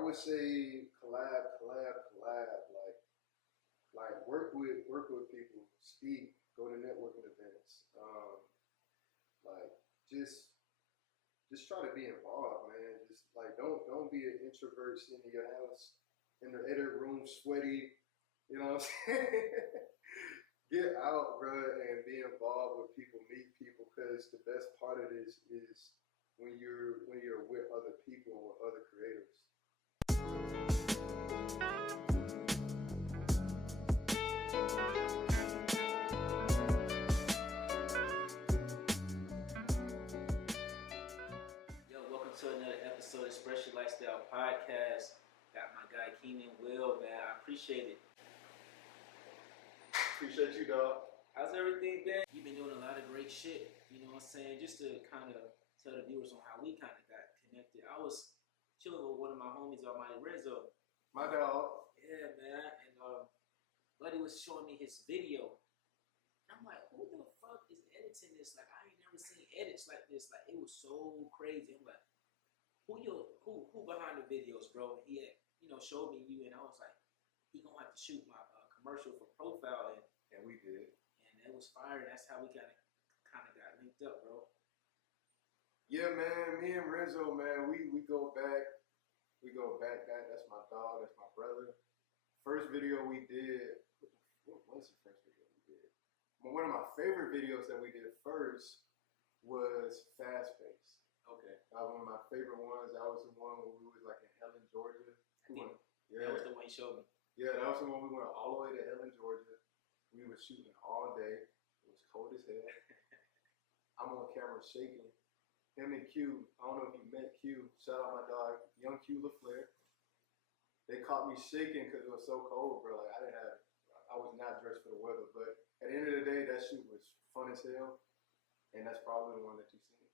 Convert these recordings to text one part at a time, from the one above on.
would say collab. Like work with people, speak, go to networking events. Like just try to be involved, man. Just like don't be an introvert sitting in your house in the edit room, sweaty. You know what I'm saying? Get out, bro, and be involved with people, meet people. Because the best part of this is when you're with other people and with other creators. Welcome to another episode of Express Your Lifestyle Podcast. Got my guy Keenen Will, man. I appreciate it. Appreciate you, dog. How's everything been? You've been doing a lot of great shit, you know what I'm saying? Just to kind of tell the viewers on how we kind of got connected. I was chilling with one of my homies, Almighty Rizzo. My dog. Yeah, man. And Buddy was showing me his video. I'm like, who the fuck is editing this? Like, I ain't never seen edits like this. Like, it was so crazy. I'm like, who behind the videos, bro? And he had, showed me you, and I was like, he gonna have to shoot my commercial for Profile, and we did. And it was fire. And that's how we kind of got linked up, bro. Yeah, man. Me and Rizzo, man, we go back. We go back. That's my dog. That's my brother. First video we did. What was the first video we did? One of my favorite videos that we did first was Fast Pace. Okay. That was one of my favorite ones. That was the one where we was like in Helen, Georgia. That was the one you showed me. Yeah, that was the one we went all the way to Helen, Georgia. We were shooting all day. It was cold as hell. I'm on camera shaking. Him and Q, I don't know if you met Q. Shout out my dog, young Q LaFleur. They caught me shaking because it was so cold, bro. Like I was not dressed for the weather. But at the end of the day, that shoot was fun as hell. And that's probably the one that you've seen.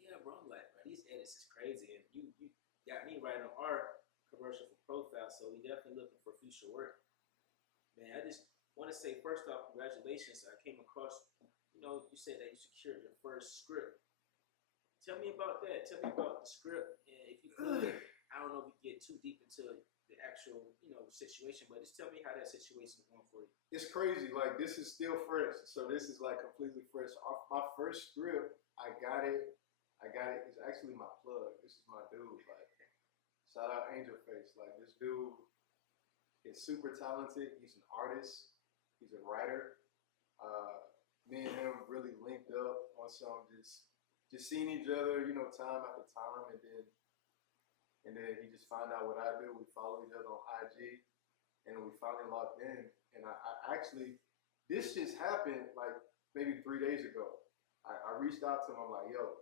Yeah, bro, I'm like, bro, these edits is crazy. And you got me right on our commercial for Profile, so we definitely looking for future work. Man, I just want to say, first off, congratulations. I came across, you said that you secured your first script. Tell me about that. Tell me about the script. And if you could, I don't know if you get too deep into the actual, situation, but just tell me how that situation is going for you. It's crazy. Like, this is still fresh. So this is like completely fresh. My first script, I got it. It's actually my plug. This is my dude. Like, shout out Angel Face. Like, this dude is super talented. He's an artist. He's a writer. Me and him really linked up on some just seeing each other, time after time, and then he just found out what I do. We follow each other on IG, and we finally locked in. And I actually, this just happened like maybe 3 days ago. I reached out to him. I'm like, yo,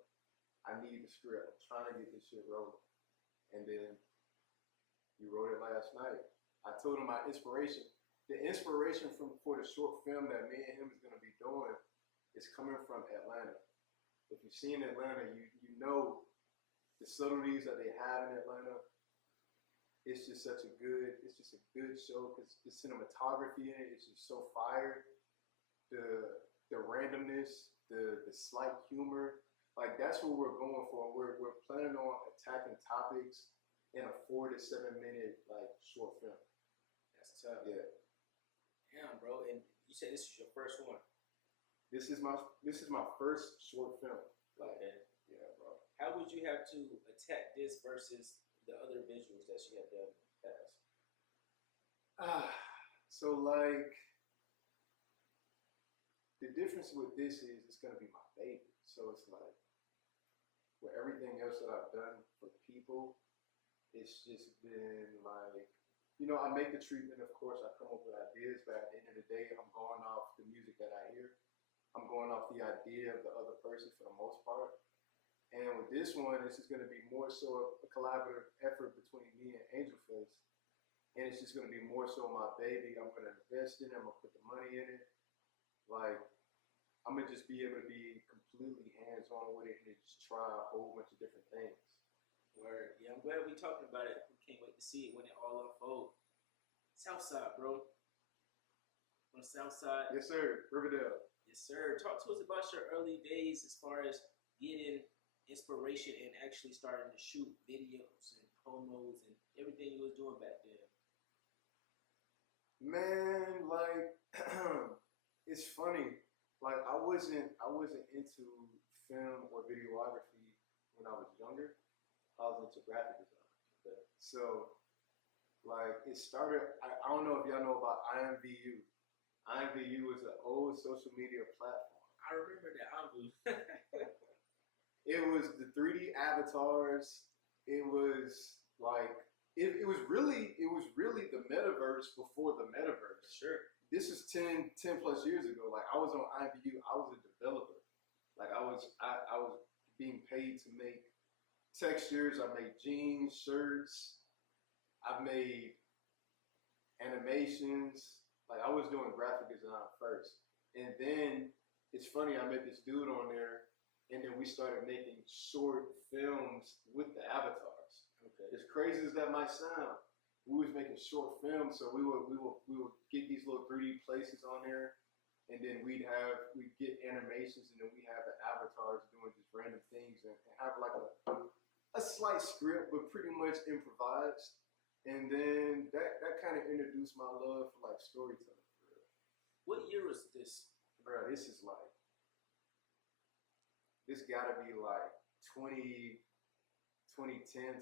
I need the script. I'm trying to get this shit rolling. And then he wrote it last night. I told him my inspiration. The inspiration for the short film that me and him is going to be doing is coming from Atlanta. If you've seen Atlanta, you know the subtleties that they have in Atlanta. It's just a good show because the cinematography in it is just so fire. The randomness, the slight humor, like that's what we're going for. We're planning on attacking topics in a 4 to 7 minute like short film. That's tough. Yeah. Damn, bro. And you said this is your first one. This is my first short film. Like, okay. Yeah, bro. How would you have to attack this versus the other visuals that you have done in the past? So like, the difference with this is it's gonna be my baby. So it's like, with everything else that I've done for people, it's just been like, I make the treatment, of course, I come up with ideas, but at the end of the day, I'm going off the music that I hear. I'm going off the idea of the other person for the most part. And with this one, this is going to be more so a collaborative effort between me and Angel Face. And it's just going to be more so my baby. I'm going to invest in it. I'm going to put the money in it. Like, I'm going to just be able to be completely hands-on with it and just try a whole bunch of different things. Word. Yeah, I'm glad we talking about it. We can't wait to see it when it all unfolds. Southside, bro. On the Southside. Yes, sir. Riverdale. Yes, sir. Talk to us about your early days as far as getting inspiration and actually starting to shoot videos and promos and everything Man, like it's funny. Like I wasn't into film or videography when I was younger. I was into graphic design. Okay. So like it started. I don't know if y'all know about IMVU. IMVU is an old social media platform. I remember that album. It was the 3D avatars. It was like it was really the metaverse before the metaverse. Sure. This is 10 plus years ago. Like I was on IBU, I was a developer. Like I was being paid to make textures. I made jeans, shirts. I made animations. Like I was doing graphic design first, and then it's funny. I met this dude on there, and then we started making short films with the avatars. Okay. As crazy as that might sound, we was making short films, so we would get these little 3D places on there, and then we'd get animations, and then we have the avatars doing just random things, and have like a slight script, but pretty much improvised. And then that kind of introduced my love for like storytelling. For real. What year was this? Bro, this gotta be like 2010,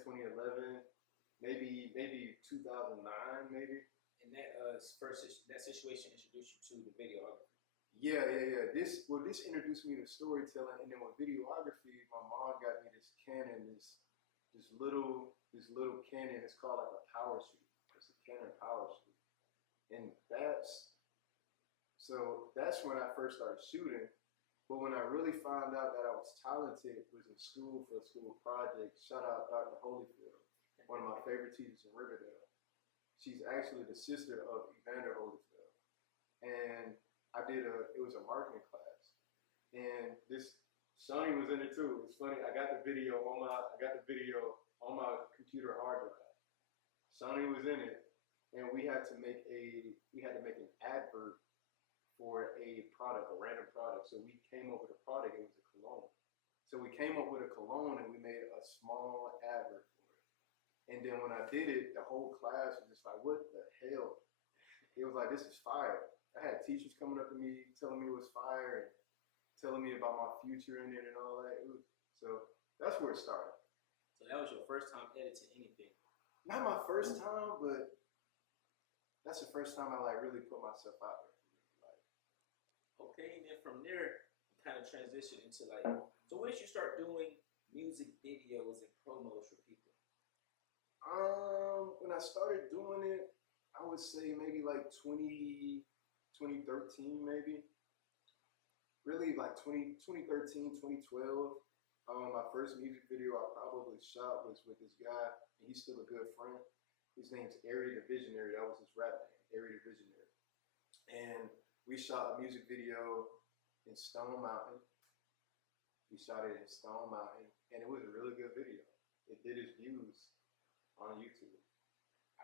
2011, maybe 2009, maybe. And that that situation introduced you to the videography. Yeah. This introduced me to storytelling, and then with videography, my mom got me this Canon, this little Canon. It's called like a power shoot. It's a Canon power shoot, and that's when I first started shooting. But when I really found out that I was talented was in school for a school project. Shout out Dr. Holyfield, one of my favorite teachers in Riverdale. She's actually the sister of Evander Holyfield. And it was a marketing class. And this Shawnee was in it too. It's funny, I got the video on my computer hard drive. Shawnee was in it, and we had to make an advert for a product, a random product. So we came up with a product. It was a cologne. So we came up with a cologne, and we made a small advert for it. And then when I did it, the whole class was just like, "What the hell?" It was like, "This is fire." I had teachers coming up to me telling me it was fire and telling me about my future in it and all that. So that's where it started. So that was your first time editing anything? Not my first time, but that's the first time I like really put myself out there. Okay, and then from there, you kind of transition into like, so when did you start doing music videos and promos for people? When I started doing it, I would say maybe like 2013, maybe. Really like 2013, 2012. My first music video I probably shot was with this guy, and he's still a good friend. His name's Ari the Visionary. That was his rap name, Ari the Visionary. And we shot a music video in Stone Mountain. We shot it in Stone Mountain, and it was a really good video. It did its views on YouTube.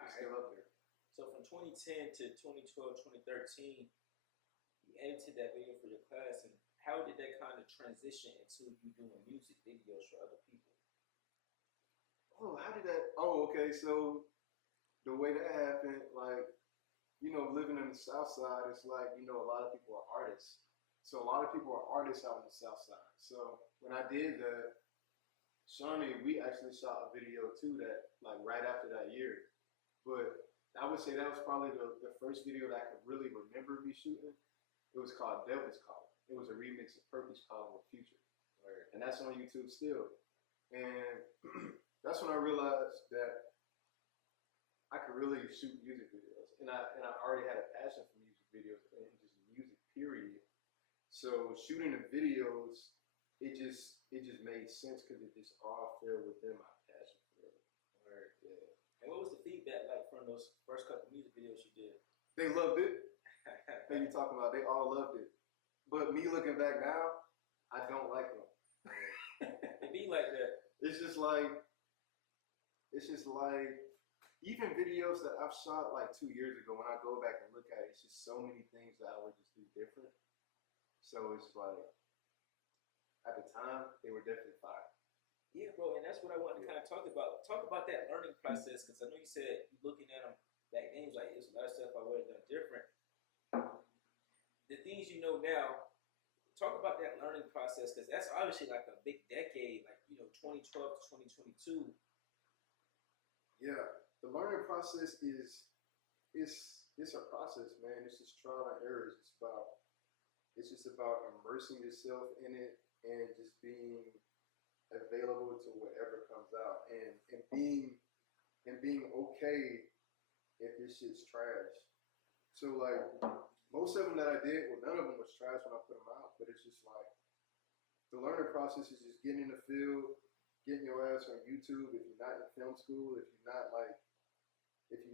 It's still up there. So from 2010 to 2012, 2013, you edited that video for your class, and how did that kind of transition into you doing music videos for other people? Oh, how did that? Oh, okay. So the way that happened, like, living in the South Side, it's like, a lot of people are artists. So a lot of people are artists out in the South Side. So when I did that, Shawnee, we actually shot a video too that, like, right after that year. But I would say that was probably the first video that I could really remember me shooting. It was called Devil's Calling. It was a remix of Purpose Calling with Future. Right. And that's on YouTube still. And that's when I realized that I could really shoot music videos. And I already had a passion for music videos and just music, period. So shooting the videos, it just made sense because it just all fell within my passion for it. Right. Yeah. And what was the feedback like from those first couple music videos you did? They loved it. What you talking about? They all loved it. But me looking back now, I don't like them. It be like that. It's just like even videos that I've shot like 2 years ago, when I go back and look at it, it's just so many things that I would just do different. So it's like, at the time, they were definitely fire. Yeah, bro, and that's what I wanted to kind of talk about. Talk about that learning process, because I know you said you're looking at them back then, like, there's a lot of stuff I would have done obviously like a big decade, like 2012 to 2022. Yeah, the learning process is it's a process, man. It's just trial and error. It's just about immersing yourself in it and just being available to whatever comes out and being okay if this shit's trash. So like most of them that I did, well, none of them was trash when I put them out, but it's just like the learning process is just getting in the field, getting your ass on YouTube if you're not in film school, if you're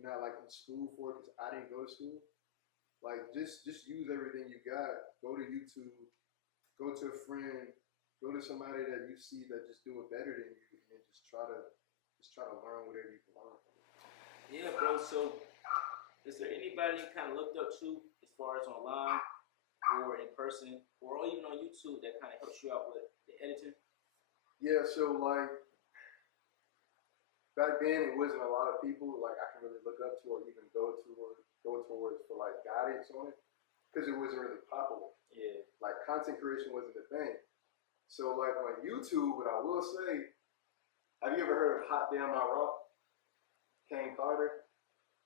not like in school for it, because I didn't go to school. Like just use everything you got. Go to YouTube, go to a friend, go to somebody that you see that just do it better than you, and just try to learn whatever you can learn. Yeah, bro. So, is there anybody you kind of looked up to as far as online or in person or even on YouTube that kind of helps you out with the editing? Yeah, so like back then it wasn't a lot of people like I can really look up to or even go towards for like guidance on it because it wasn't really popular. Yeah. Like content creation wasn't a thing. So like on YouTube, what I will say, have you ever heard of Hot Damn My Rock? Kane Carter?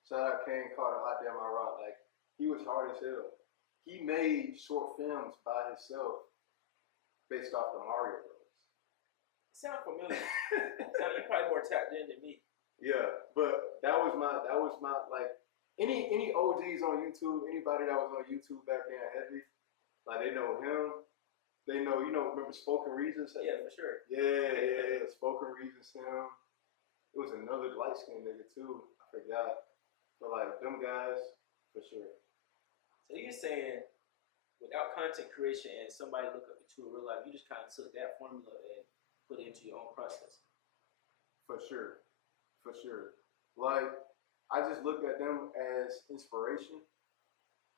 Shout out Kane Carter, Hot Damn My Rock. Like he was hard as hell. He made short films by himself based off the Mario Bros. Sound familiar. You're probably more tapped in than me. Yeah, but that was my like any OGs on YouTube, anybody that was on YouTube back then heavy, like they know him. They know, remember Spoken Reasons? Yeah, for sure. Yeah, Spoken Reasons him. It was another light skinned nigga too. I forgot. But like them guys, for sure. So you're saying without content creation and somebody look up to in real life, you just kind of took that formula and put it into your own process. For sure. Like, I just looked at them as inspiration,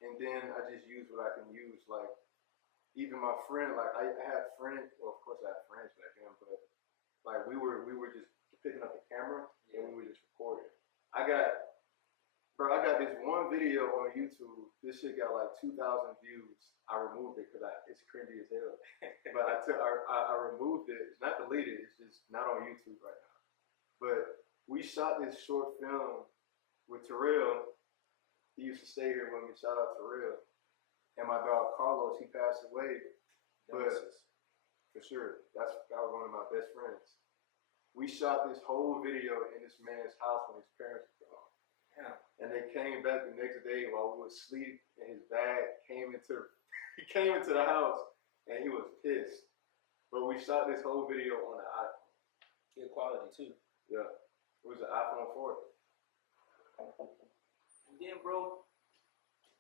and then I just use what I can use. Like, even my friend, like I had friends. Well, of course I had friends back then, but like we were just picking up the camera and we were just recording. I got this one video on YouTube. This shit got like 2,000 views. I removed it because it's cringy as hell. But I removed it. It's not deleted. It's just not on YouTube right now. But we shot this short film with Terrell. He used to stay here when we shout out Terrell. And my dog Carlos, he passed away. But for sure, that was one of my best friends. We shot this whole video in this man's house when his parents were gone. Yeah. And they came back the next day while we were asleep, and his dad came into the house, and he was pissed. But we shot this whole video on the iPhone. Good quality too. Yeah, it was an iPhone 4. And then, bro,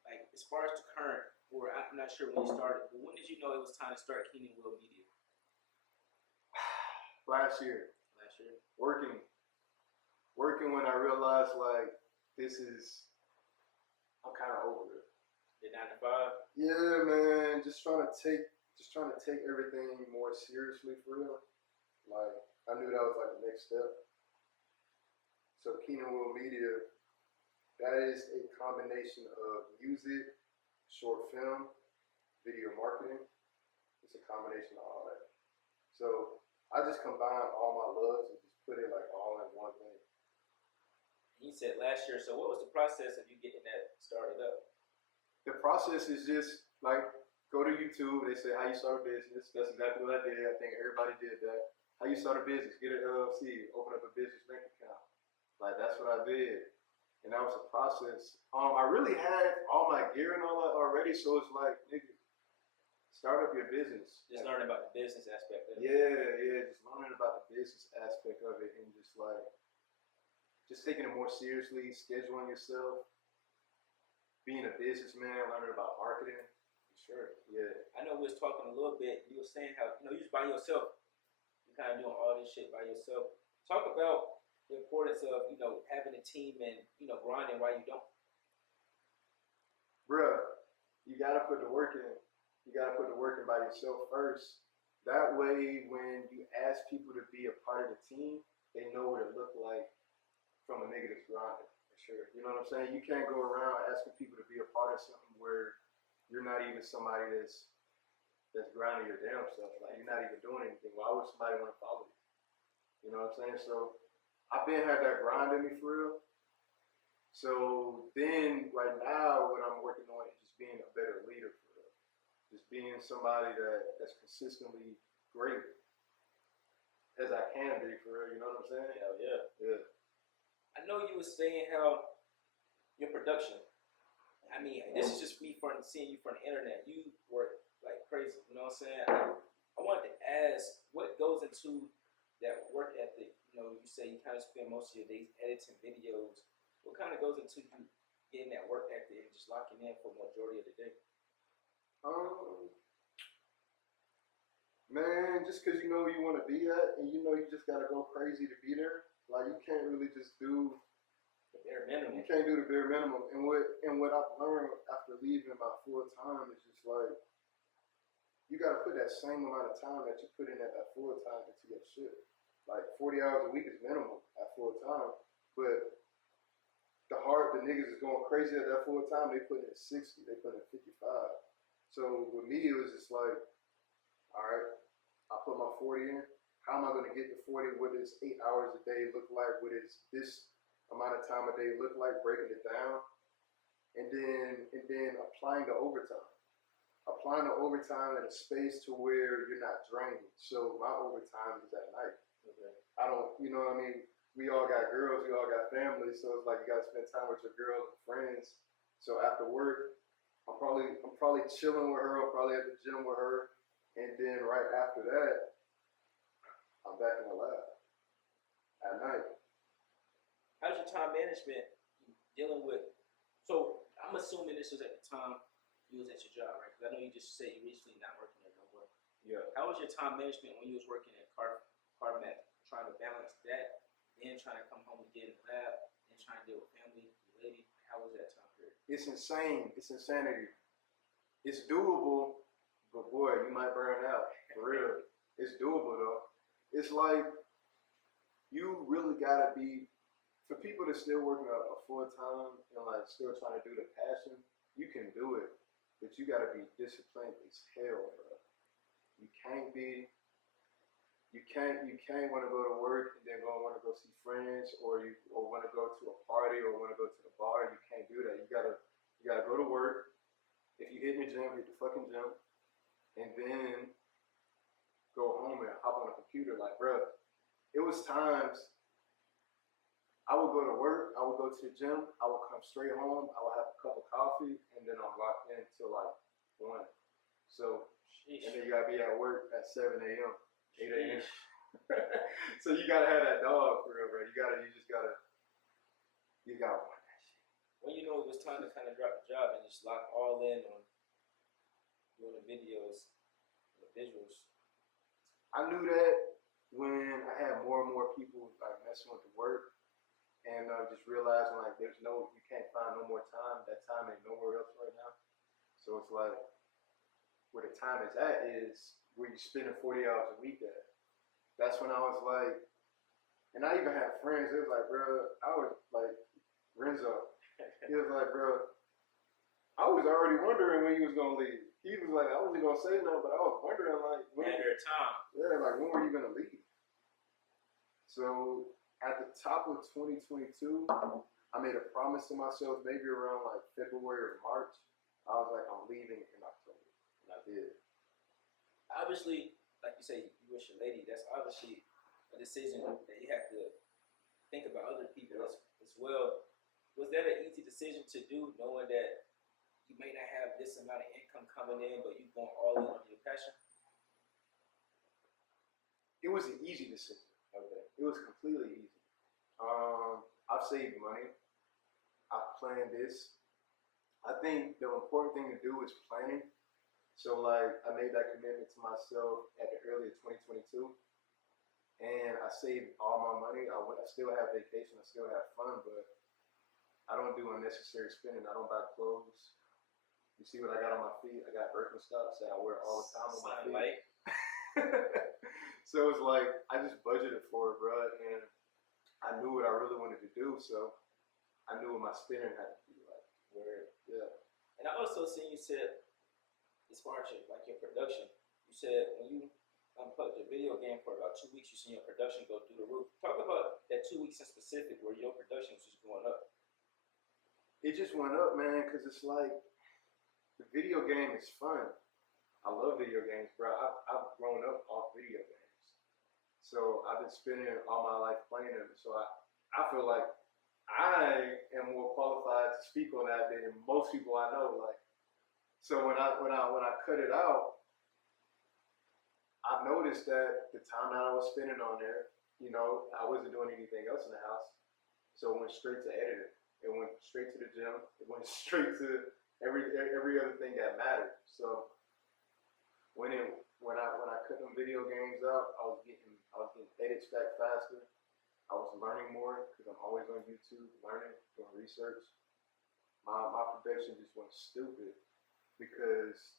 like as far as the current, or I'm not sure when you started, but when did you know it was time to start Keenen Will Media? Last year. Last year. Working when I realized like I'm kind of over it. The 9 to 5. Yeah, man. Just trying to take everything more seriously for real. Like I knew that was like the next step. So Keenen Will Media, that is a combination of music, short film, video marketing. It's a combination of all that. So I just combine all my loves and just put it like all in one thing. You said last year, so what was the process of you getting that started up? The process is just like go to YouTube. They say how you start a business. That's exactly what I did. I think everybody did that. How you start a business? Get an LLC. Open up a business bank account. Like that's what I did, and that was a process. I really had all my gear and all that already, so it's like, nigga, start up your business. Just learning about the business aspect of it. Yeah, just learning about the business aspect of it, and just taking it more seriously, scheduling yourself, being a businessman, learning about marketing. Sure. Yeah. I know we was talking a little bit. You were saying how you was by yourself. You're kind of doing all this shit by yourself. Talk about the importance of having a team and grinding while you don't. Bruh, you gotta put the work in. You gotta put the work in by yourself first. That way, when you ask people to be a part of the team, they know what it looked like from a nigga that's grinding. For sure. You know what I'm saying? You can't go around asking people to be a part of something where you're not even somebody that's grinding your damn self. Like you're not even doing anything. Why would somebody want to follow you? You know what I'm saying? So I've been had that grind in me for real. So then right now what I'm working on is just being a better leader for real. Just being somebody that's consistently great as I can be for real. You know what I'm saying? Hell yeah. Yeah. I know you were saying how your production. I mean, this is just me from seeing you from the internet. You work like crazy. You know what I'm saying? I wanted to ask what goes into that work ethic. You know, you say you kind of spend most of your days editing videos. What kind of goes into you getting that work ethic and just locking in for the majority of the day? Man, just because you know where you want to be at, and you know you just gotta go crazy to be there. Like you can't really just do The bare minimum. You can't do the bare minimum. And what I've learned after leaving my full time is just like you gotta put that same amount of time that you put in at that full time into your shit. Like 40 hours a week is minimum at full time. But the niggas is going crazy at that full time, they put in 60, they put in 55. So with me it was just like, all right, I put my 40 in. How am I gonna get to 40? What does 8 hours a day look like? What is this amount of time a day look like, breaking it down, and then applying the overtime. Applying the overtime in a space to where you're not draining. So my overtime is at night. Okay. I don't, you know what I mean? We all got girls, we all got families, so it's like you gotta spend time with your girls and friends. So after work, I'm probably chilling with her, I'm probably at the gym with her, and then right after that, I'm back in the lab at night. How's your time management dealing with? So I'm assuming this was at the time you was at your job, right? Because I know you just said you recently not working there no more. Yeah. How was your time management when you was working at CarMac, trying to balance that, then trying to come home and get in the lab, and trying to deal with family, your lady? How was that time period? It's insane. It's insanity. It's doable, but boy, you might burn out. For real. It's doable though. It's like you really gotta be, for people that's still working a full time and like still trying to do the passion, you can do it, but you gotta be disciplined as hell, bro. You can't want to go to work and then want to go see friends, or want to go to a party or want to go to the bar. You can't do that. You gotta go to work. If you hit the gym, hit the fucking gym, and then go home and hop on a computer. Like, bro, it was times I would go to work, I would go to the gym, I would come straight home, I would have a cup of coffee, and then I'm locked in till like 1. So, Sheesh. and then you gotta be at work at 7 a.m., 8 a.m. So you gotta have that dog for real, bro. You gotta want that shit. When you know it was time to kind of drop the job and just lock all in on doing the videos, the visuals. I knew that when I had more and more people like messing with the work, and just realizing like you can't find no more time. That time ain't nowhere else right now. So it's like where the time is at is where you spending 40 hours a week at. That's when I was like, and I even had friends. It was like, bro, I was like Renzo. He was like, bro, I was already wondering when you was gonna leave. He was like, I wasn't gonna say nothing, but I was wondering like, Matter of time. Yeah, like when were you gonna leave? So at the top of 2022, I made a promise to myself, maybe around like February or March. I was like, I'm leaving in October, and I did. Obviously, like you say, you wish your lady. That's obviously a decision that you have to think about other people as well. Was that an easy decision to do, knowing that you may not have this amount of income coming in, but you going all in on your passion? It was an easy decision. Okay. It was completely easy. I've saved money. I've planned this. I think the important thing to do is planning. So like I made that commitment to myself at the early of 2022, and I saved all my money. I still have vacation. I still have fun, but I don't do unnecessary spending. I don't buy clothes. You see what I got on my feet? I got Birkenstocks that I wear all the time on my feet. So it's like I just budgeted for it, bro, and I knew what I really wanted to do, so I knew what my spending had to be like. Word. Yeah. And I also seen you said, as far as your production, said when you unplugged your video game for about 2 weeks, you seen your production go through the roof. Talk about that 2 weeks in specific where your production was just going up. It just went up, man, because it's like the video game is fun. I love video games, bro. I've grown up off video games. So I've been spending all my life playing them. So I feel like I am more qualified to speak on that than most people I know. Like, so when I cut it out, I noticed that the time that I was spending on there, you know, I wasn't doing anything else in the house. So it went straight to editing. It went straight to the gym. It went straight to every other thing that mattered. So when I cut them video games out, I was getting edits back faster. I was learning more because I'm always on YouTube learning, doing research. My production just went stupid because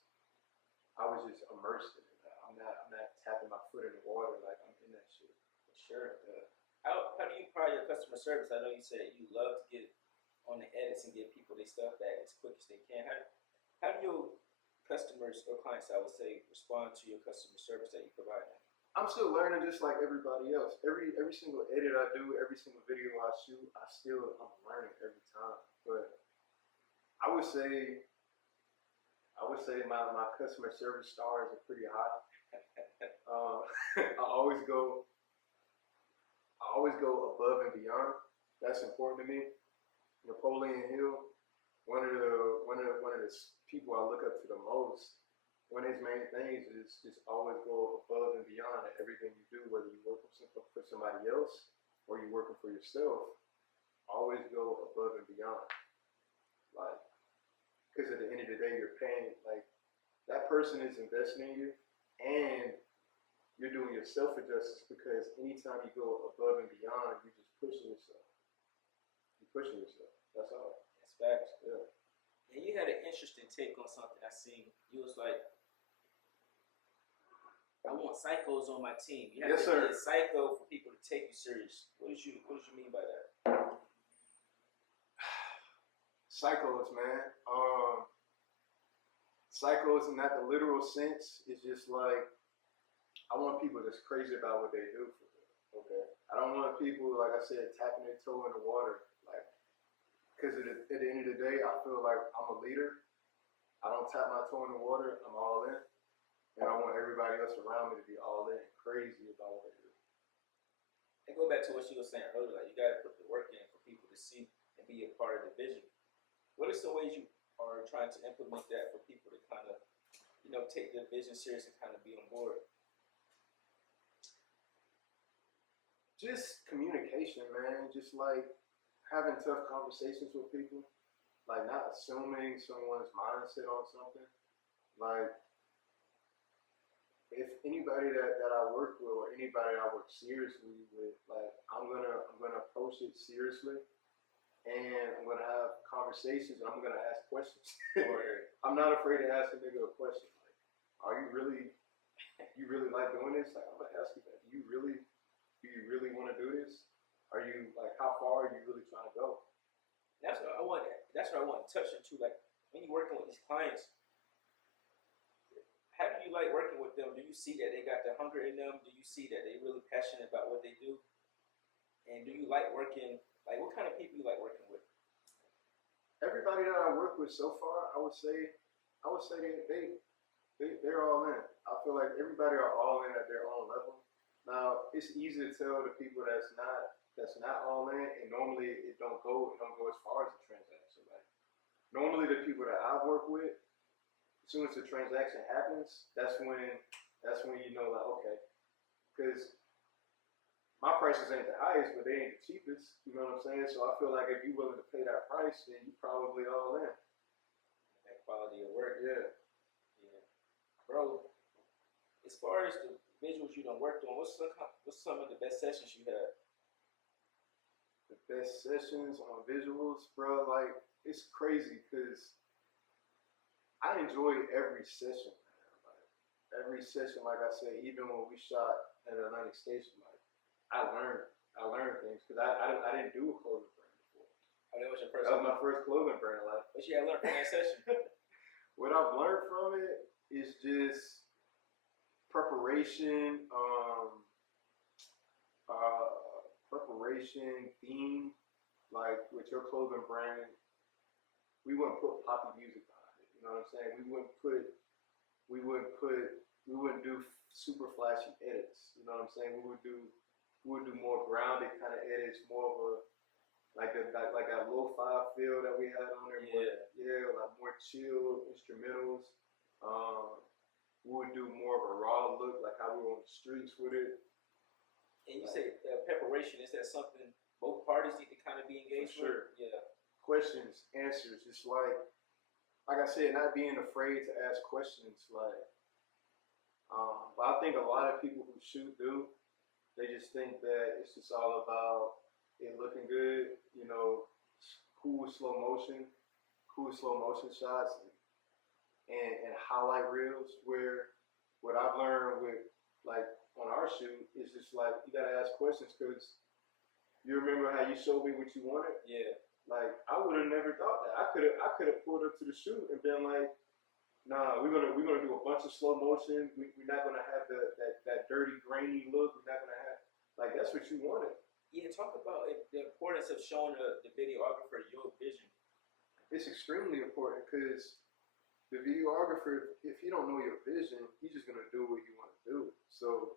I was just immersed in it. I'm not tapping my foot in the water like I'm in that shit. For sure. How do you pride your customer service? I know you said you love to get on the edits and get people their stuff back as quick as they can. How do your customers or clients, I would say, respond to your customer service that you provide them? I'm still learning just like everybody else. Every single edit I do, every single video I shoot, I'm learning every time. But I would say my customer service stars are pretty high. I always go above and beyond. That's important to me. Napoleon Hill, one of the people I look up to the most. One of his main things is just always go above and beyond at everything you do, whether you're working for somebody else or you're working for yourself. Always go above and beyond. Like, because at the end of the day, you're paying, like, that person is investing in you and you're doing yourself a justice because anytime you go above and beyond, you're just pushing yourself. You're pushing yourself. That's all. That's facts. Yeah. And you had an interesting take on something I seen. You was like, I want psychos on my team. You have Yes, to sir. be a psycho for people to take you serious. What did you mean by that? Psychos, man. Psychos in not the literal sense. It's just like I want people that's crazy about what they do for real. Okay. I don't want people, like I said, tapping their toe in the water. Like, because at the end of the day, I feel like I'm a leader. I don't tap my toe in the water. I'm all in. And I want everybody else around me to be all in and crazy about what they do. And go back to what you were saying earlier, like you got to put the work in for people to see and be a part of the vision. What are some ways you are trying to implement that for people to kind of, take the vision serious and kind of be on board? Just communication, man. Just like having tough conversations with people. Like not assuming someone's mindset on something. Like, if anybody that I work with or anybody I work seriously with, like I'm gonna approach it seriously, and I'm gonna have conversations. And I'm gonna ask questions. I'm not afraid to ask a nigga a question. Like, are you really like doing this? Like, I'm gonna ask you that. Do you really want to do this? Are you like, how far are you really trying to go? That's what I want to touch into. Like when you're working with these clients. How do you like working with them? Do you see that they got the hunger in them? Do you see that they're really passionate about what they do? And do you like working, like what kind of people you like working with? Everybody that I work with so far, I would say they're all in. I feel like everybody are all in at their own level. Now, it's easy to tell the people that's not all in, and normally it don't go as far as the transaction. Like normally the people that I work with, as soon as the transaction happens, that's when you know, like, okay, because my prices ain't the highest, but they ain't the cheapest. You know what I'm saying? So I feel like if you're willing to pay that price, then you probably all in. That quality of work. Yeah. Bro, as far as the visuals you done worked on, what's some of the best sessions you had? The best sessions on visuals, bro, like it's crazy because I enjoy every session, man. Like every session, like I said, even when we shot at Atlantic Station, like I learned things because I didn't do a clothing brand before. Oh, that was your first. That was my first clothing brand. Like, what you had learned from that session? What I've learned from it is just preparation, preparation, theme, like with your clothing brand, we wouldn't put poppy music behind it. You know what I'm saying? We wouldn't put, we wouldn't do super flashy edits. You know what I'm saying? We would do more grounded kind of edits, more of a like a lo-fi feel that we had on there. Yeah. Yeah, like more chill instrumentals. We would do more of a raw look, like how we were on the streets with it. And you say preparation, is that something both parties need to kind of be engaged For sure. with? Yeah. Questions, answers. It's like I said, not being afraid to ask questions. But I think a lot of people who shoot do. They just think that it's just all about it looking good, you know, cool slow motion shots, and highlight reels. Where what I've learned with like on our shoot is just like you gotta ask questions because you remember how you showed me what you wanted. Yeah. Like I would have never thought that. I could have pulled up to the shoot and been like, nah, we're gonna do a bunch of slow motion. We're not gonna have that dirty grainy look. We're not gonna have like that's what you wanted. Yeah, talk about the importance of showing the videographer your vision. It's extremely important because the videographer, if he don't know your vision, he's just gonna do what he want to do. So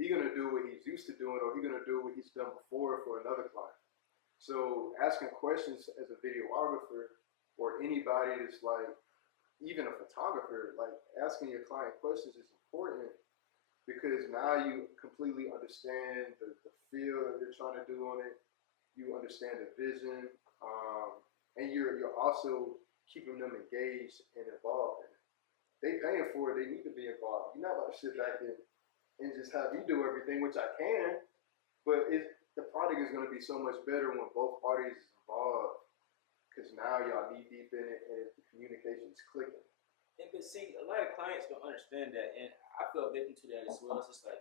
he's gonna do what he's used to doing, or he's gonna do what he's done before for another client. So asking questions as a videographer or anybody that's like even a photographer, like asking your client questions is important because now you completely understand the feel that they're trying to do on it. You understand the vision, and you're also keeping them engaged and involved in it. They paying for it. They need to be involved. You're not about to sit back and just have you do everything, which I can, but the product is going to be so much better when both parties is involved because now y'all knee deep in it and the communication is clicking. And but see, a lot of clients don't understand that, and I fell victim to that as well. It's just like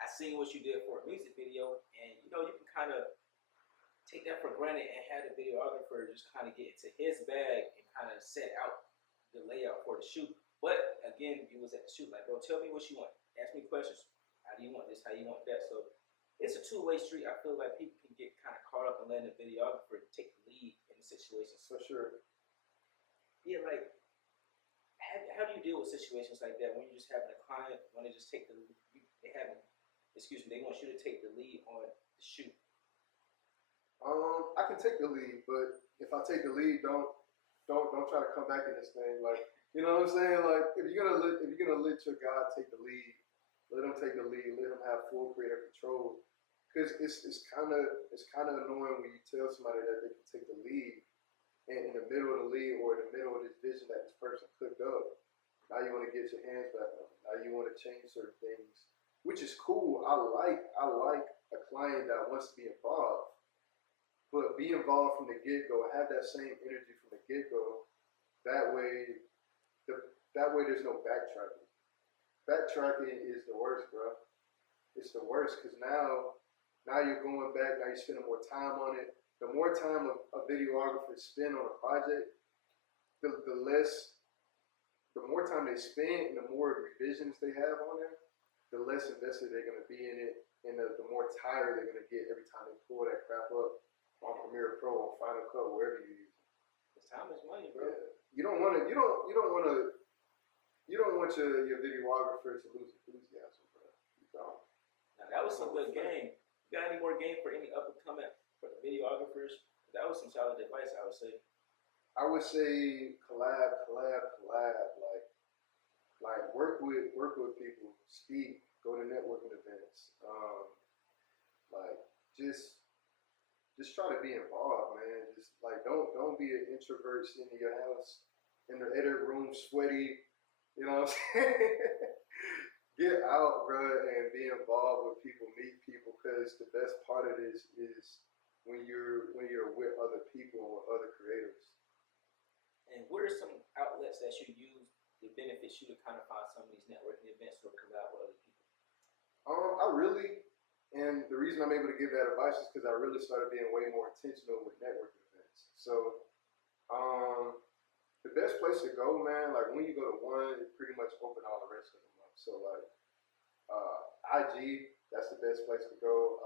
I seen what you did for a music video, and you know you can kind of take that for granted and have the videographer just kind of get into his bag and kind of set out the layout for the shoot. But again, it was at the shoot, like, bro, tell me what you want. Ask me questions. How do you want this? How you want that? So it's a two-way street. I feel like people can get kind of caught up in letting the videographer take the lead in the situations. For sure. Yeah, like, how do you deal with situations like that when you're just having a client want to just take the they want you to take the lead on the shoot? I can take the lead, but if I take the lead, don't try to come back in this thing. Like, you know what I'm saying? Like, if you're gonna let your guy take the lead, let him take the lead. Let him have full creative control. Because it's kind of annoying when you tell somebody that they can take the lead, and in the middle of the lead or in the middle of this vision that this person cooked up, now you want to get your hands back on it. Now you want to change certain things, which is cool. I like a client that wants to be involved. But be involved from the get-go. Have that same energy from the get-go. That way there's no backtracking. Backtracking is the worst, bro. It's the worst because now you're going back. Now you're spending more time on it. The more time a videographer spend on a project, the more time they spend and the more revisions they have on it, the less invested they're going to be in it, and the more tired they're going to get every time they pull that crap up on Premiere Pro, on Final Cut, wherever you use it. Because time is money, bro. Yeah. You don't want your videographer to lose enthusiasm, bro. You don't. Now that was some good game. You got any more game for any up and coming for the videographers? That was some solid advice, I would say. I would say collab. Like work with people, speak, go to networking events. Like just try to be involved, man. Just like don't be an introvert sitting in your house in the edit room sweaty. You know what I'm saying? Get out, bro, and be involved with people, meet people, because the best part of this is when you're with other people and with other creators. And what are some outlets that you use that benefits you to kind of find some of these networking events or collab with other people? And the reason I'm able to give that advice is because I really started being way more intentional with networking events. So, the best place to go, man, like when you go to one, it pretty much open all the rest of them up. So like IG, that's the best place to go.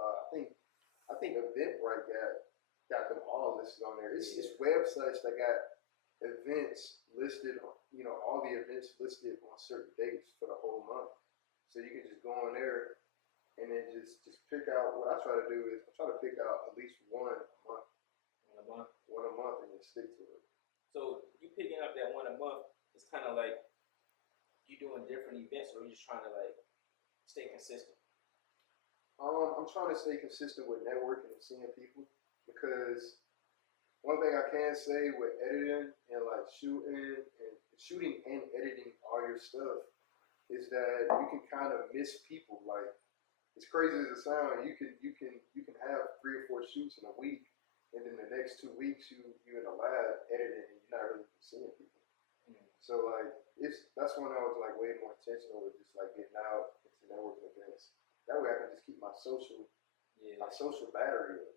I think Eventbrite got them all listed on there. It's websites that got events listed, all the events listed on certain dates for the whole month. So you can just go on there and then just pick out. What I try to do is I try to pick out at least one a month. One a month, and then stick to it. So you picking up that one a month, it's kind of like you doing different events, or you just trying to like stay consistent? I'm trying to stay consistent with networking and seeing people, because one thing I can say with editing and like shooting and editing all your stuff is that you can kind of miss people. Like, as crazy as it sounds, you can have 3 or 4 shoots in a week, and then the next 2 weeks you in the lab editing and you're not really seeing people. So like that's when I was like way more intentional with just like getting out into networking events. That way I can just keep my social battery up.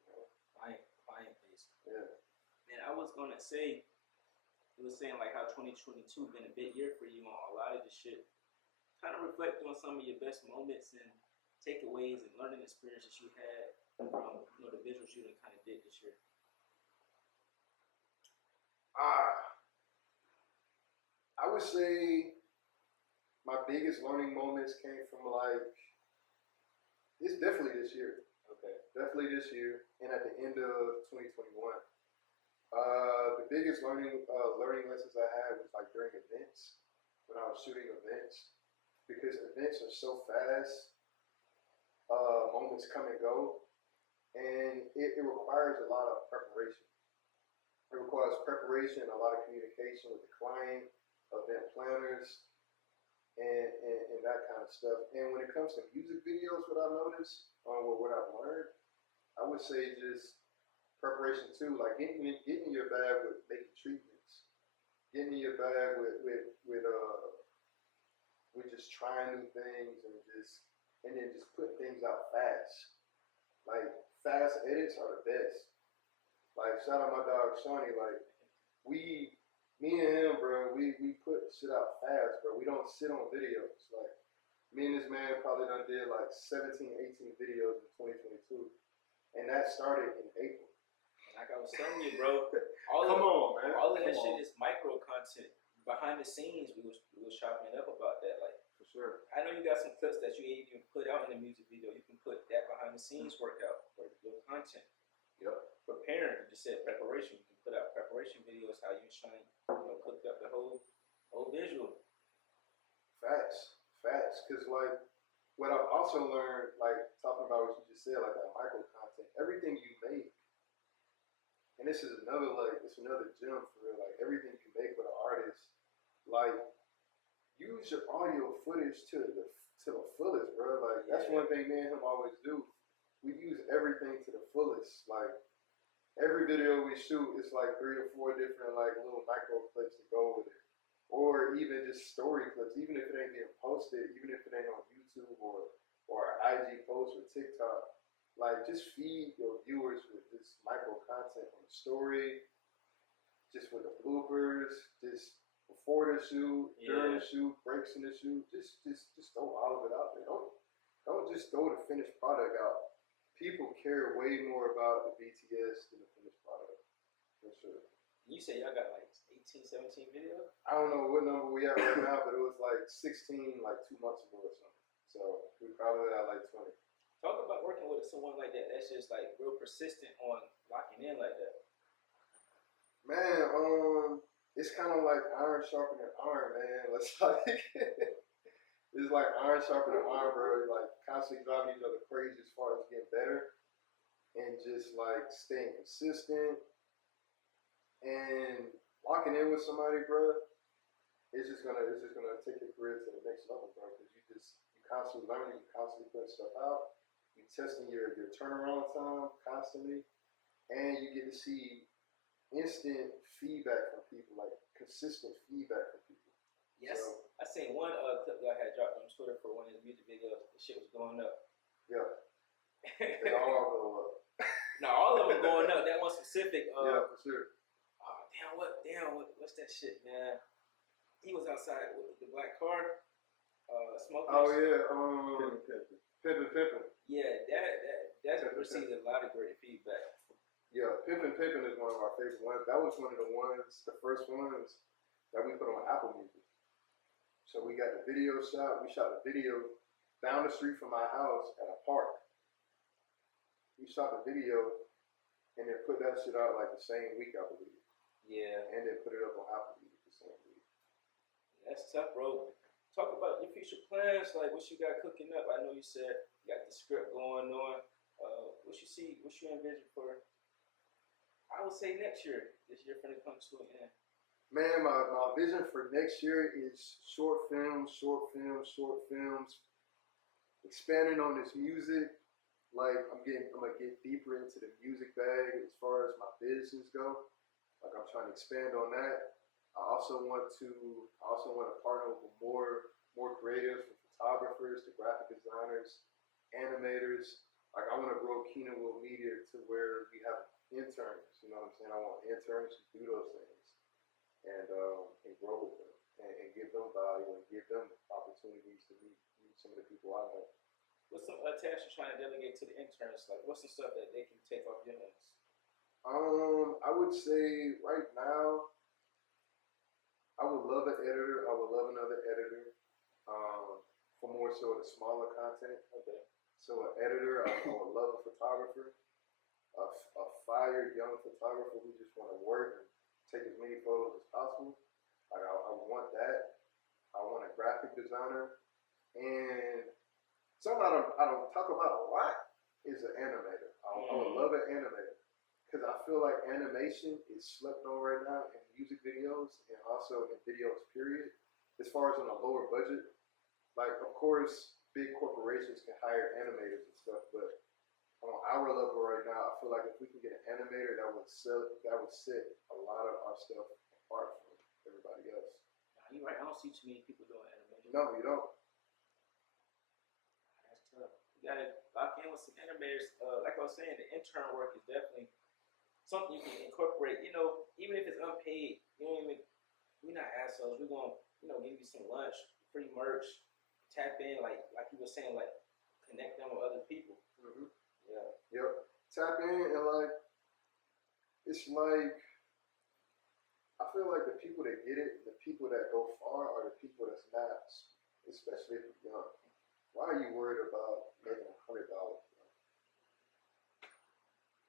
Client base. Yeah. Man, I was gonna say, it was saying like how 2022 been a big year for you on a lot of this shit. Kind of reflect on some of your best moments and takeaways and learning experiences you had from the visual shooting kind of did this year. I would say my biggest learning moments came from it's definitely this year. Okay. Definitely this year, and at the end of 2021. The biggest learning lessons I had was like during events, when I was shooting events, because events are so fast. Moments come and go, and it requires a lot of preparation. It requires preparation, a lot of communication with the client, event planners, and that kind of stuff. And when it comes to music videos, what I've noticed, what I've learned, I would say just preparation too, like getting in your bag with making treatments, getting in your bag with just trying new things and then just putting things out fast. Like, fast edits are the best. Like, shout out my dog Shawnee. Like, me and him, bro, we put shit out fast, bro. We don't sit on videos. Like, me and this man probably done did like 17, 18 videos in 2022, and that started in April. Like I was telling you, bro, all of that shit is micro content. Behind the scenes, we was chopping it up about that. Like, for sure. I know you got some clips that you ain't even put out in the music video. You can put that behind the scenes workout for your content. Yep. Preparing, you just said preparation. You can put out preparation videos, how you trying to cook up the whole visual. Facts. Because like what I've also learned, like talking about what you just said, like that micro content, everything you make, and this is another gem for real. Like, everything you make with an artist, like, use your audio footage to the fullest, bro. Like, that's one thing me and him always do. We use everything to the fullest. Like, every video we shoot, it's like 3 or 4 different like little micro clips to go with it, or even just story clips. Even if it ain't being posted, even if it ain't on YouTube or an IG post or TikTok. Like, just feed your viewers with this micro content on the story, just with the bloopers, just before the shoot, during the shoot, breaks in the shoot. Just throw all of it out there. Don't just throw the finished product out. People care way more about the BTS than the finished product, for sure. You say y'all got like 18, 17 videos? I don't know what number we have right now, but it was like 16 like 2 months ago or something. So we probably got like 20. Talk about working with someone like that. That's just like real persistent on locking in like that. Man, it's kind of like iron sharpening iron, man. It's like it's like iron sharpening iron, bro. Like, constantly driving each other crazy as far as getting better, and just like staying consistent and locking in with somebody, bro. It's just gonna take your career to the next level, bro. Because you constantly learning, you constantly putting stuff out. You testing your turnaround time constantly, and you get to see instant feedback from people, like consistent feedback from people. Yes, so, I seen one clip that I had dropped on Twitter for one of his music videos. The shit was going up. Yeah, they all go up. No, all of them going up. That one specific. Yeah, for sure. What's that shit, man? He was outside with the black car. Smoke Oh mix. yeah, Pimpin'. Yeah, that's received a lot of great feedback. Yeah, Pimpin' is one of our favorite ones. That was one of the ones, the first ones that we put on Apple Music. So we got the video shot. We shot the video down the street from my house at a park. We shot the video and then put that shit out like the same week, I believe. Yeah, And then put it up on Apple Music the same week. that's tough, bro. Talk about your future plans, like what you got cooking up. I know you said you got the script going on. What you see, what you envision for, I would say next year, this year finna come to an end. Man, my vision for next year is short films, expanding on this music. Like I'm gonna get deeper into the music bag as far as my business go. Like I'm trying to expand on that. I also want to partner with more creatives, the photographers, the graphic designers, animators. Like I want to grow Keenen Will Media to where we have interns. You know what I'm saying? I want interns to do those things and grow with them and give them value and give them opportunities to meet some of the people I know. What's some tasks you're trying to delegate to the interns? Like, what's some stuff that they can take off your hands? I would say right now, I would love an editor. I would love another editor. For more so the smaller content. Okay. So an editor, I would love a photographer, a fired young photographer who just want to work and take as many photos as possible. Like I want that. I want a graphic designer, and something I don't talk about a lot is an animator. I would love an animator because I feel like animation is slept on right now in music videos and also in videos. Period. As far as on a lower budget, like of course big corporations can hire animators and stuff, but on our level right now, I feel like if we can get an animator, that would set a lot of our stuff apart from everybody else. Nah, you're right. I don't see too many people doing animation. No, you don't. That's tough. You gotta lock in with some animators. Like I was saying, the intern work is definitely something you can incorporate. You know, even if it's unpaid, you don't even. We're not assholes. We're gonna, give you some lunch, free merch, tap in, like you were saying, like connect them with other people. Mm-hmm. Yeah. Yep. Tap in and like it's like I feel like the people that get it, the people that go far, are the people that's not, especially if you're young. Why are you worried about making $100?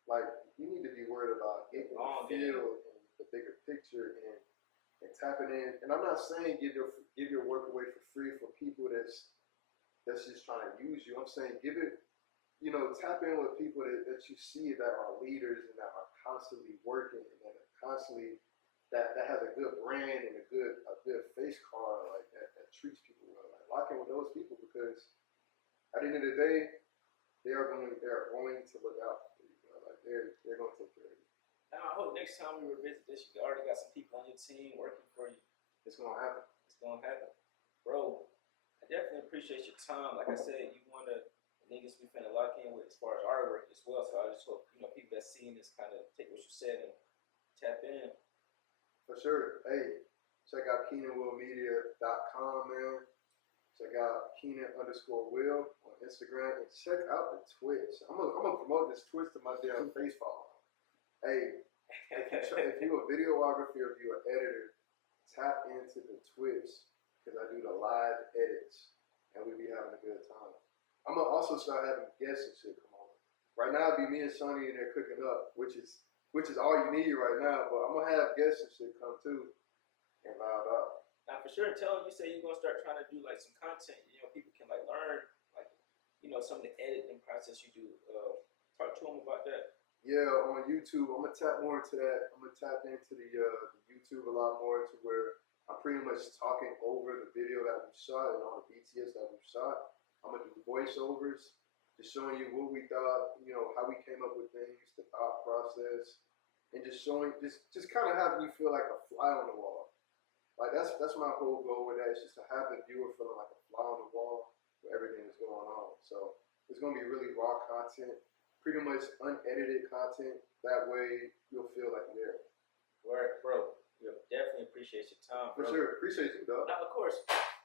Like you need to be worried about getting the feel and the bigger picture and tapping in. And I'm not saying give your work away for free for people that's just trying to use you. I'm saying give it, tap in with people that you see that are leaders and that are constantly working and that are constantly that has a good brand and a good face card like that treats people well. Like lock in with those people because at the end of the day, they are going to look out for you. Like they're going to take care of you. Now, I hope next time we revisit this, you already got some people on your team working for you. It's going to happen. It's going to happen. Bro, I definitely appreciate your time. Like I said, you one of the niggas we finna lock in with as far as our work as well. So I just hope, people that seen this kind of take what you said and tap in. For sure. Hey, check out KeenenWillMedia.com, man. Check out Keenen_Will on Instagram and check out the Twitch. I'm gonna promote this Twitch to my damn face follow. Hey, if you're a videographer, if you're an editor, tap into the Twitch because I do the live edits and we be having a good time. I'm gonna also start having guests and shit come on. Right now, it'd be me and Sonny in there cooking up, which is all you need right now. But I'm gonna have guests and shit come too and vibe out. Now, for sure, tell them you say you're gonna start trying to do like some content. People can like learn like some of the editing process you do. Talk to them about that. Yeah, on YouTube, I'm gonna tap more into that. I'm gonna tap into the YouTube a lot more to where I'm pretty much talking over the video that we shot and all the BTS that we shot. I'm gonna do voiceovers, just showing you what we thought, how we came up with things, the thought process, and just showing, just kind of having you feel like a fly on the wall. Like that's my whole goal with that. It's just to have the viewer feeling like a fly on the wall with everything that's going on. So it's gonna be really raw content. Pretty much unedited content. That way you'll feel like you're there. Word, bro. We definitely appreciate your time, bro. For sure. Appreciate you, dog. Now, of course,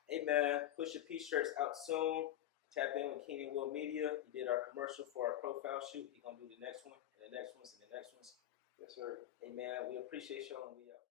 Hey man, push your P-shirts out soon. Tap in with Keenen Will Media. He did our commercial for our profile shoot. He's gonna do the next one, and the next ones, and the next ones. Yes, sir. Hey man, we appreciate y'all and we out.